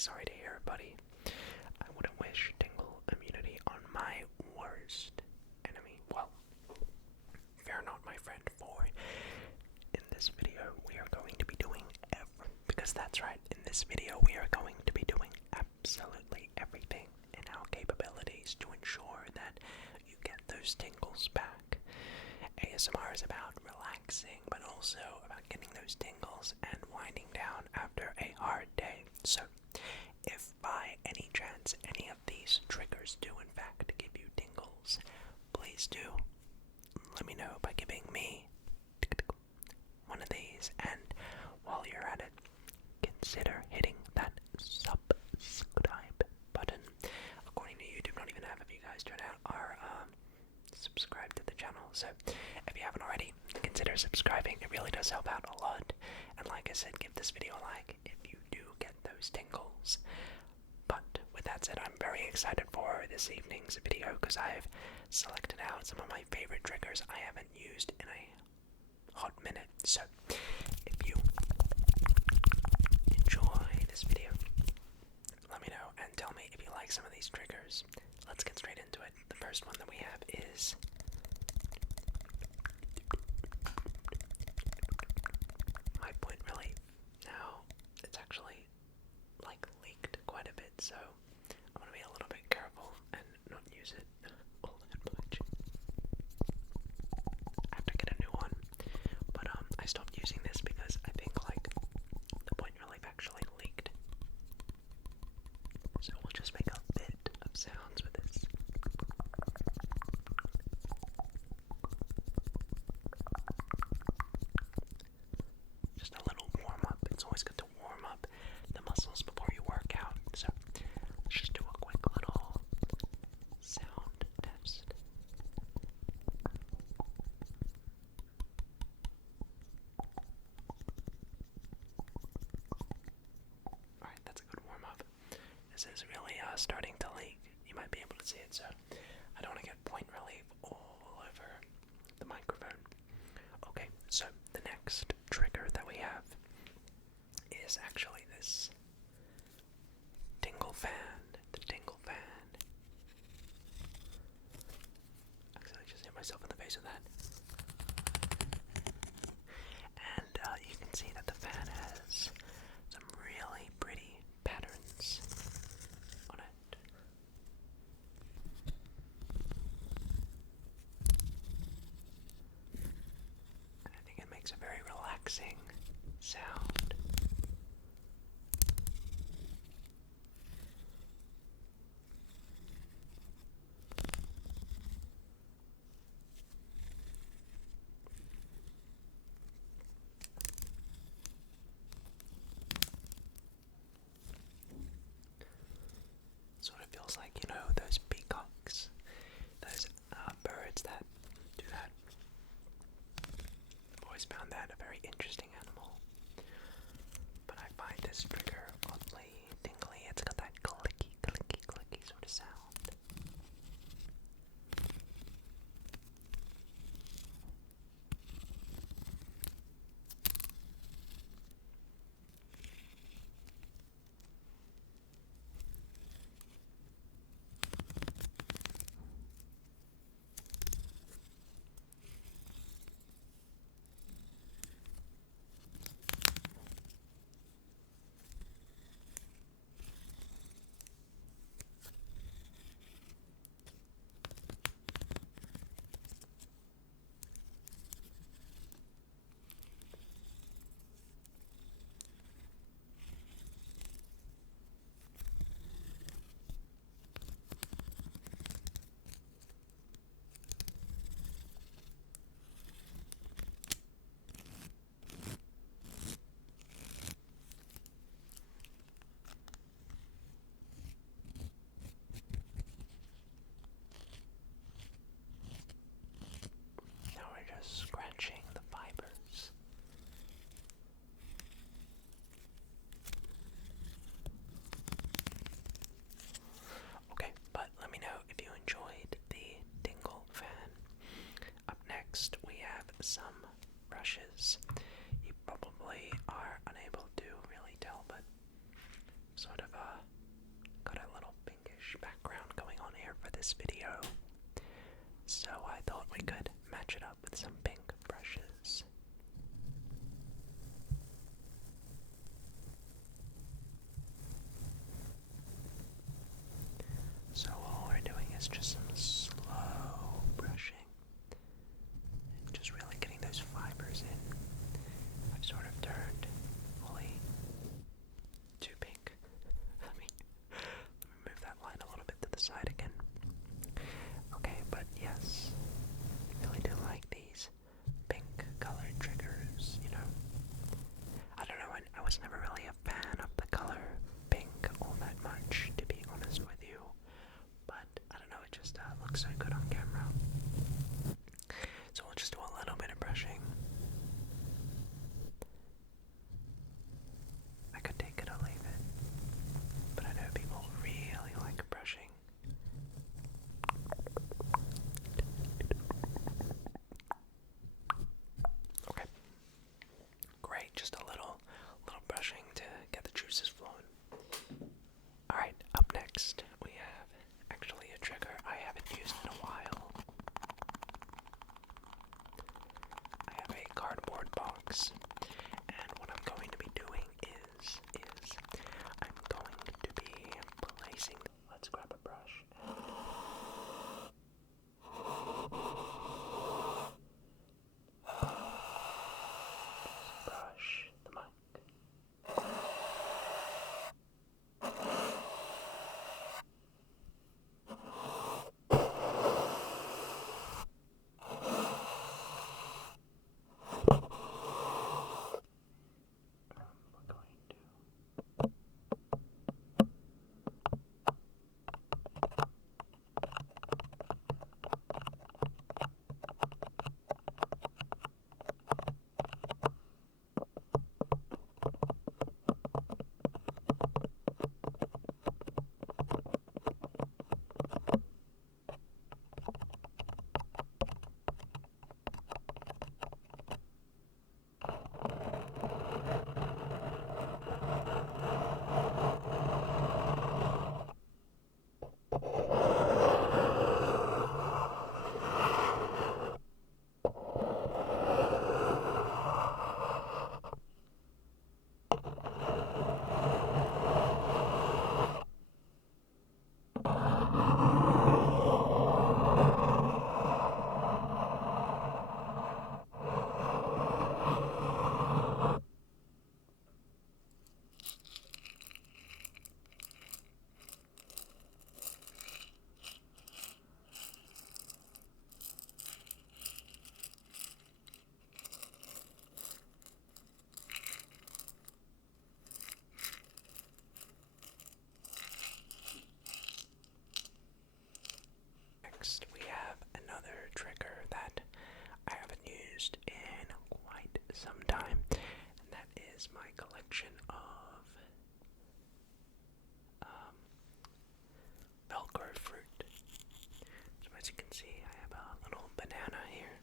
sorry to hear, buddy. I wouldn't wish tingle immunity on my worst enemy. Well, fear not, my friend, for in this video we are going to be doing because that's right, in this video we are going to be doing absolutely everything in our capabilities to ensure that you get those tingles back. ASMR is about relaxing, but also about getting those tingles and winding down after a hard day. So, if by any chance any of these triggers do in fact give you tingles, please do let me know by giving me one of these, and while you're at it, consider hitting that subscribe button. According to YouTube, not even half of you guys turn out are subscribed to the channel, so if you haven't already, consider subscribing. It really does help out a lot, and like I said, give this video a like if you do get those tingles. But with that said, I'm very excited for this evening's video because I've selected out some of my favorite triggers I haven't used in a hot minute. So if you enjoy this video, let me know and tell me if you like some of these triggers. Let's get straight into it. The first one that we have is my point relief. Now, it's actually like leaked quite a bit, so I'm gonna be a little bit careful and not use it all that much. I have to get a new one, but I stopped using this because I think like the point relief actually leaked. So we'll just make a bit of sounds with this. Just a little warm up. It's always good to warm up the muscles before you work out. So let's just do a quick little sound test. Alright, that's a good warm up. This is really starting to leak. You might be able to see it, so I don't want to get point relief all over the microphone. Okay, so the next trigger that we have is actually this Tingle Fan. The Tingle Fan. Actually, I just hit myself in the face with that. And you can see that the fan has some really pretty patterns on it. And I think it makes a very relaxing sound. Sort of feels like, you know, those peacocks, those birds that do that. I've always found that a very interesting animal. But I find this trigger oddly tingly. It's got that clicky, clicky, clicky sort of sound. Scratching the fibers. Okay, but let me know if you enjoyed the Tingle Fan. Up next, we have some brushes. You probably are unable to really tell, but sort of bluish background going on here for this video, so I thought we could match it up with some pink brushes. So all we're doing is just some slow brushing, just really getting those fibers in. I've sort of turned Holly to pink. Let me move that line a little bit to the side again. Okay, but yes, I really do like these pink colored triggers, you know. I don't know, I was never really a fan of the color pink all that much, to be honest with you. But I don't know, it just looks so good on camera. So we'll just do a little bit of brushing. I could take it or leave it, but I know people really like brushing. Okay, great. Just a little brushing to get the juices flowing. All right, up next we have actually a trigger I haven't used in a while. I have a cardboard box, and what I'm going to be doing is I'm going to be placing. Let's grab a brush and brush the mic. Next, we have another trigger that I haven't used in quite some time, and that is my collection of Velcro Fruit. So as you can see, I have a little banana here.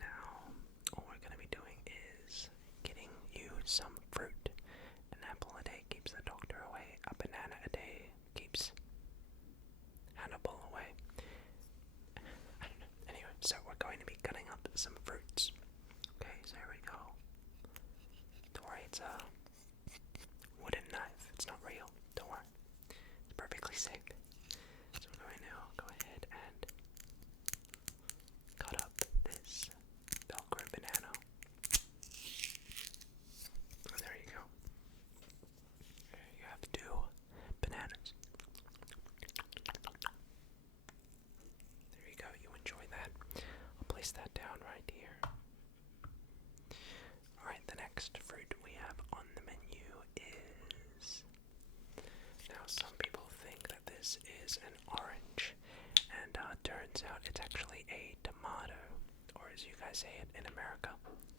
Now, all we're going to be doing is getting you some fruit. An apple a day keeps the doctor away. A banana a day keeps Hannibal away. I don't know. Anyway, so we're going to be cutting up some fruits. Okay, so here we go. Don't worry, it's a wooden knife. It's not real. Don't worry. It's perfectly safe. So we're going to go ahead and cut up this Velcro banana. And there you go. There you have 2 bananas. There you go, you enjoy that. I'll place that down right here. Alright, the next fruit we have on the menu is... Now, some people think that this is an orange, and turns out it's actually a tomato, or as you guys say it in America,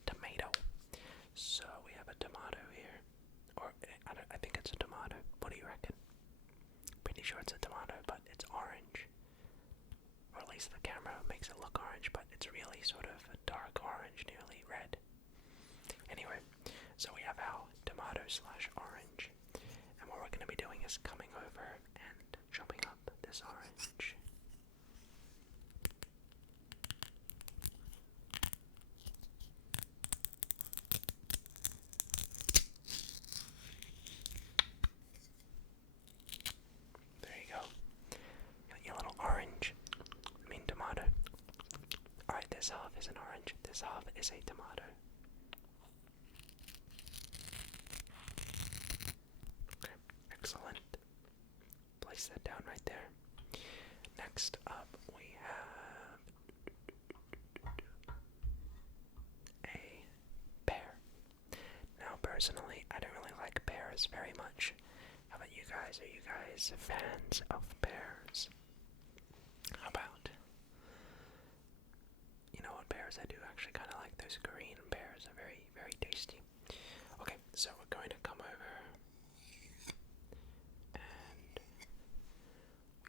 tomato. So we have a tomato here, or I think it's a tomato. What do you reckon? Pretty sure it's a tomato, but it's orange. Or at least the camera makes it look orange, but it's really sort of a dark orange, nearly red. Anyway, so we have our tomato/orange, and what we're going to be doing is coming over and this off is a tomato. Okay, excellent. Place that down right there. Next up, we have a pear. Now, personally, I don't really like pears very much. How about you guys? Are you guys fans of pears? How about, you know what pears I do actually kind of like? Those green pears are very, very tasty. Okay, so we're going to come over and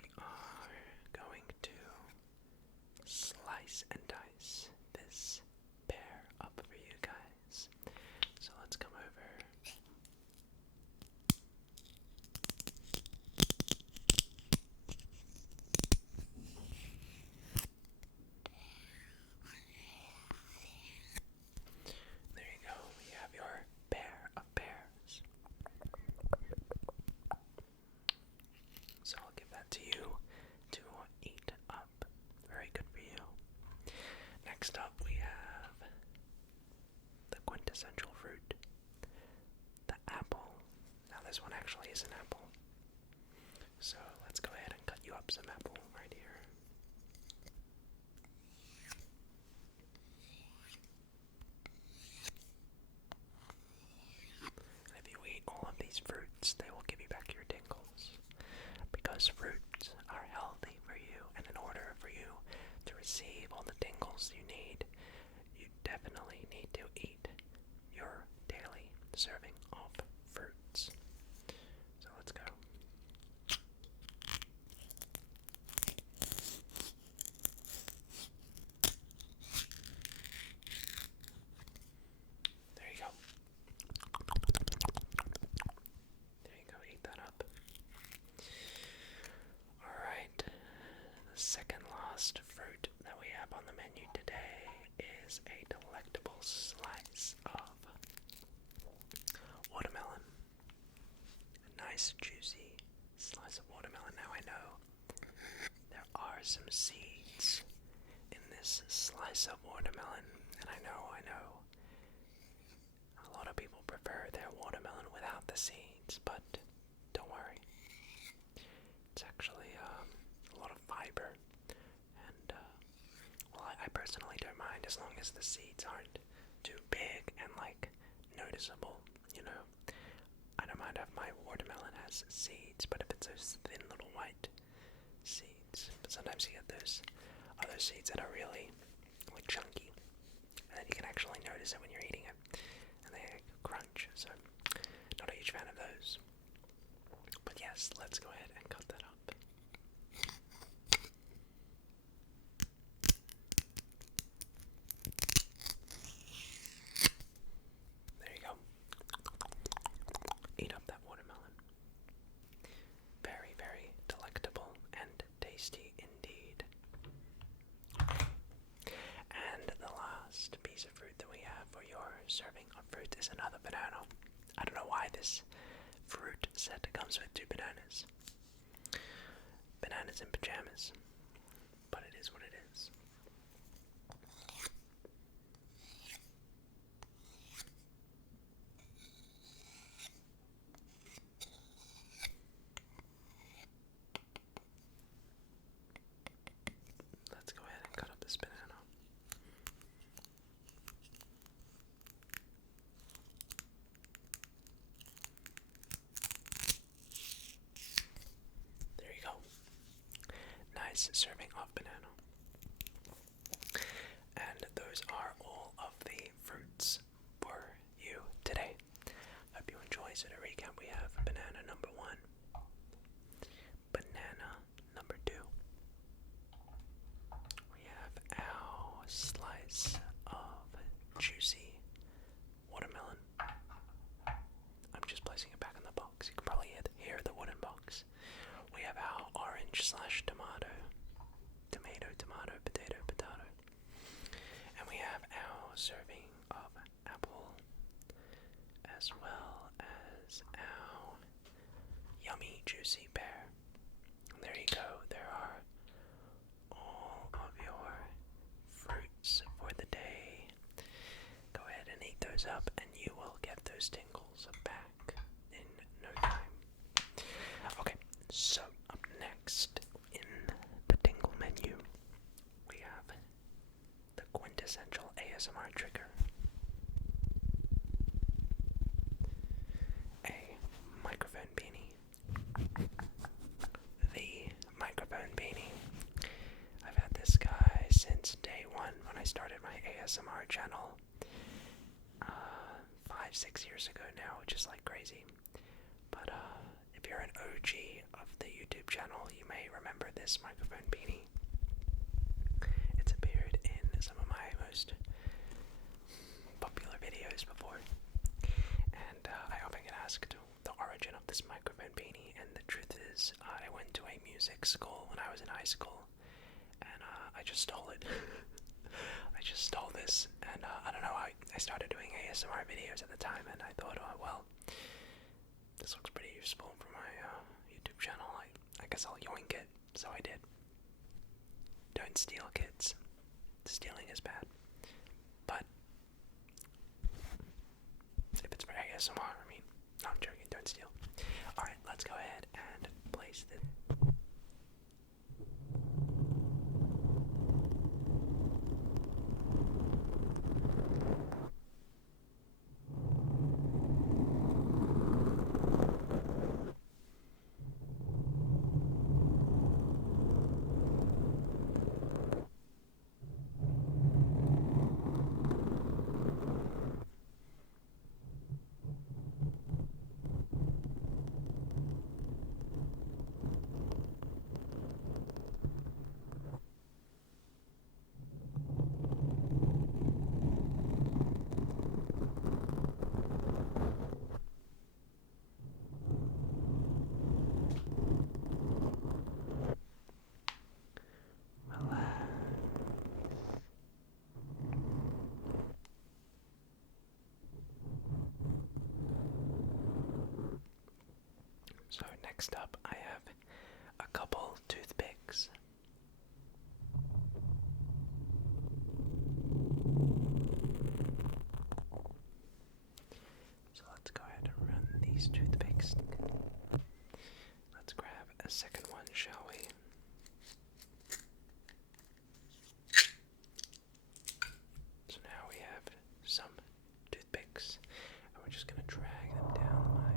we are going to slice and dice this pear up for you guys. So let's come over. There you go. You have your pair of pears. So I'll give that to you to eat up. Very good for you. Next up we have the quintessential fruit, the apple. Now this one actually is an apple. So let's go ahead and cut you up some apple right here. If you eat all of these fruits, they will give you back your tingles. Because fruits are healthy for you, and in order for you to receive all the tingles you need, you definitely need to eat your daily serving of fruits. So let's go. There you go. There you go, eat that up. Alright, the second last fruit that we have on the menu today is a delectable slice of watermelon. A nice juicy slice of watermelon. Now I know there are some seeds in this slice of watermelon, and I know a lot of people prefer their watermelon without the seeds, but don't worry. It's actually a lot of fiber, and well, I personally don't mind as long as the seeds aren't too big and like noticeable, you know. I don't mind if my watermelon has seeds, but if it's those thin little white seeds, but sometimes you get those other seeds that are really like chunky, and then you can actually notice it when you're eating it, and they crunch. So, not a huge fan of those. But yes, let's go ahead and cut that up. There you go. Eat up that watermelon. Very, very delectable and tasty indeed. And the last piece of fruit that we have for your serving of fruit is another banana. I don't know why this fruit set comes with 2 bananas. Bananas in pajamas. But it is what it is. Let's go ahead and cut up this banana. There you go. Nice serving of banana. And those are all of the fruits for you today. Hope you enjoy. So to recap, we have banana number 1, banana number 2. We have our slice of juicy watermelon. I'm just placing it back in the box. You can probably hear the wooden box. We have our orange/tomato, tomato, potato. And we have our serving of apple, as well as our yummy juicy pear. And there you go. There are all of your fruits for the day. those up and you will get those tingles back in no time. Okay, so up next in the tingle menu, we have the quintessential ASMR trigger. A microphone beanie. The microphone beanie. I've had this guy since day one when I started my ASMR channel 5-6 years ago now, which is like crazy. But if you're an OG of the YouTube channel, you may remember this microphone beanie. It's appeared in some of my most popular videos before, and I often get asked the origin of this microphone beanie, and the truth is I went to a music school when I was in high school, and I just stole it. I just stole this, and I don't know, I started doing ASMR videos at the time, and I thought, oh well, this looks pretty useful for my YouTube channel, I guess I'll yoink it, so I did. Don't steal, kids. Stealing is bad. But if it's for ASMR, I mean, no, I'm joking, don't steal. Alright, let's go ahead and place this. So next up, I have a couple toothpicks. So let's go ahead and run these toothpicks. Let's grab a second one, shall we? So now we have some toothpicks, and we're just going to drag them down like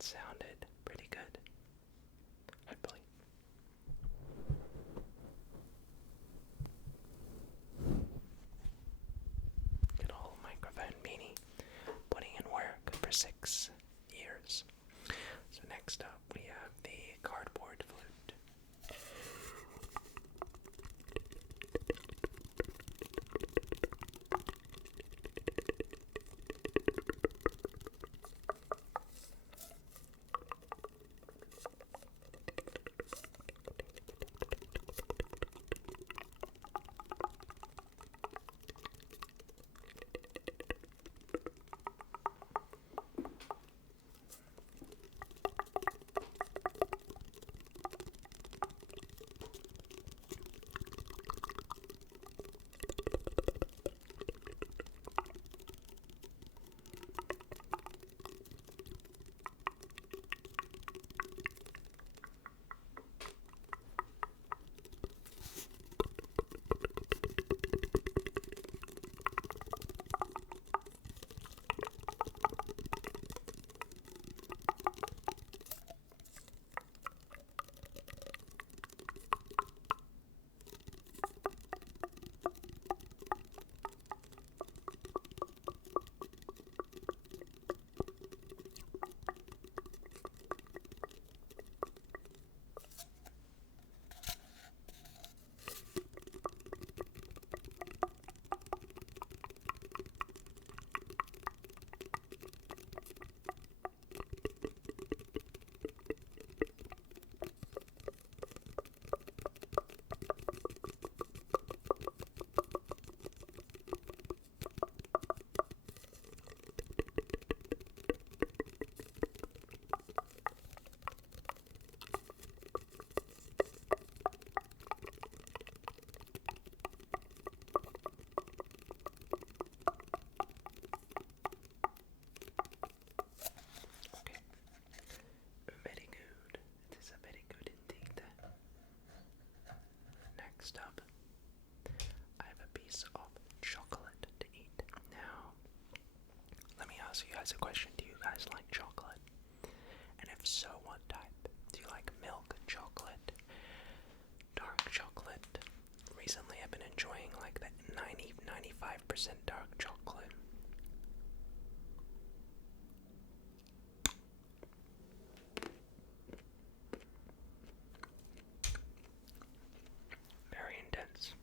sounded pretty good. Hopefully. Good old microphone beanie. Putting in work for 6 years. So next up we have the cardboard flute. enjoying like that 95% dark chocolate. Very intense,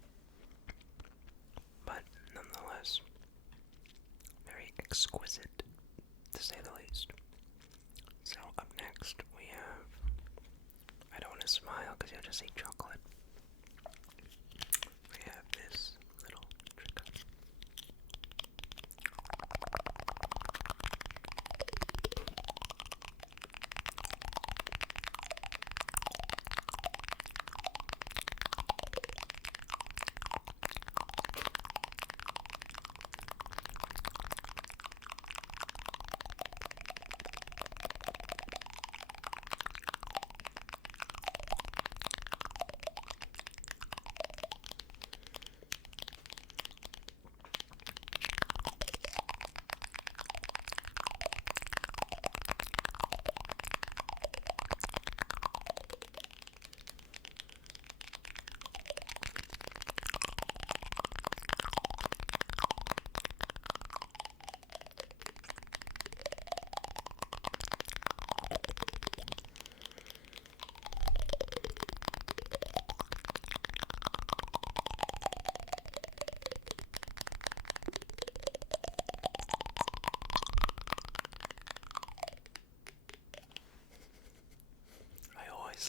but nonetheless very exquisite, to say the least. So up next we have, I don't want to smile because you'll just eat chocolate. We have this little trigger.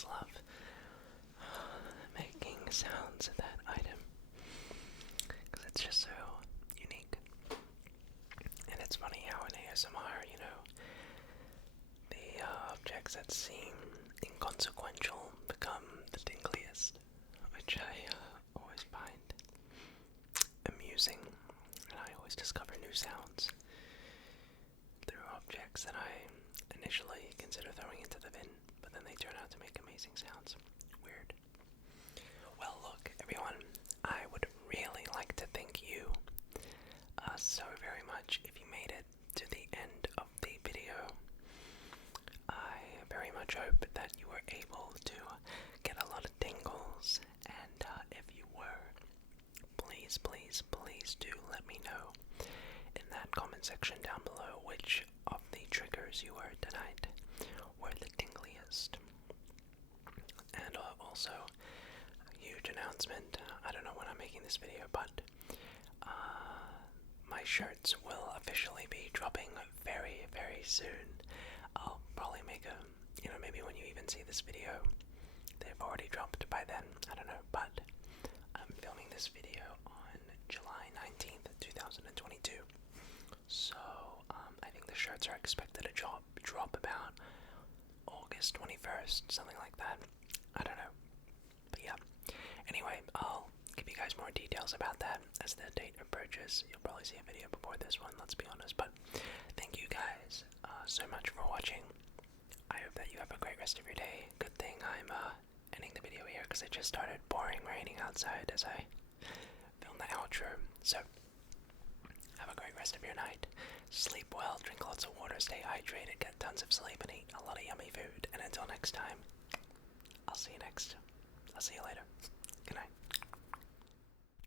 Love making sounds of that item because it's just so unique. And it's funny how in ASMR, you know, the objects that seem inconsequential become the tingliest, which I always find amusing, and I always discover new sounds through objects that I initially consider throwing into the bin, but then they turn out to make amazing sounds. Weird. Well, look, everyone, I would really like to thank you so very much if you made it to the end of the video. I very much hope that you were able to get a lot of tingles, and if you were, please, please, please do let me know in that comment section down below which of the triggers you heard tonight were the tingliest. And also, a huge announcement, I don't know when I'm making this video, but my shirts will officially be dropping very, very soon. I'll probably make a, maybe when you even see this video, they've already dropped by then, I don't know, but I'm filming this video on July 19th, 2022, so I think the shirts are expected to drop about August 21st, something like that. I don't know. But yeah. Anyway, I'll give you guys more details about that as the date approaches. You'll probably see a video before this one, let's be honest. But thank you guys so much for watching. I hope that you have a great rest of your day. Good thing I'm ending the video here because it just started pouring raining outside as I filmed the outro. So, have a great rest of your night. Sleep well, drink lots of water, stay hydrated, get tons of sleep, and eat a lot of yummy food. And until next time, I'll see you later. Good night.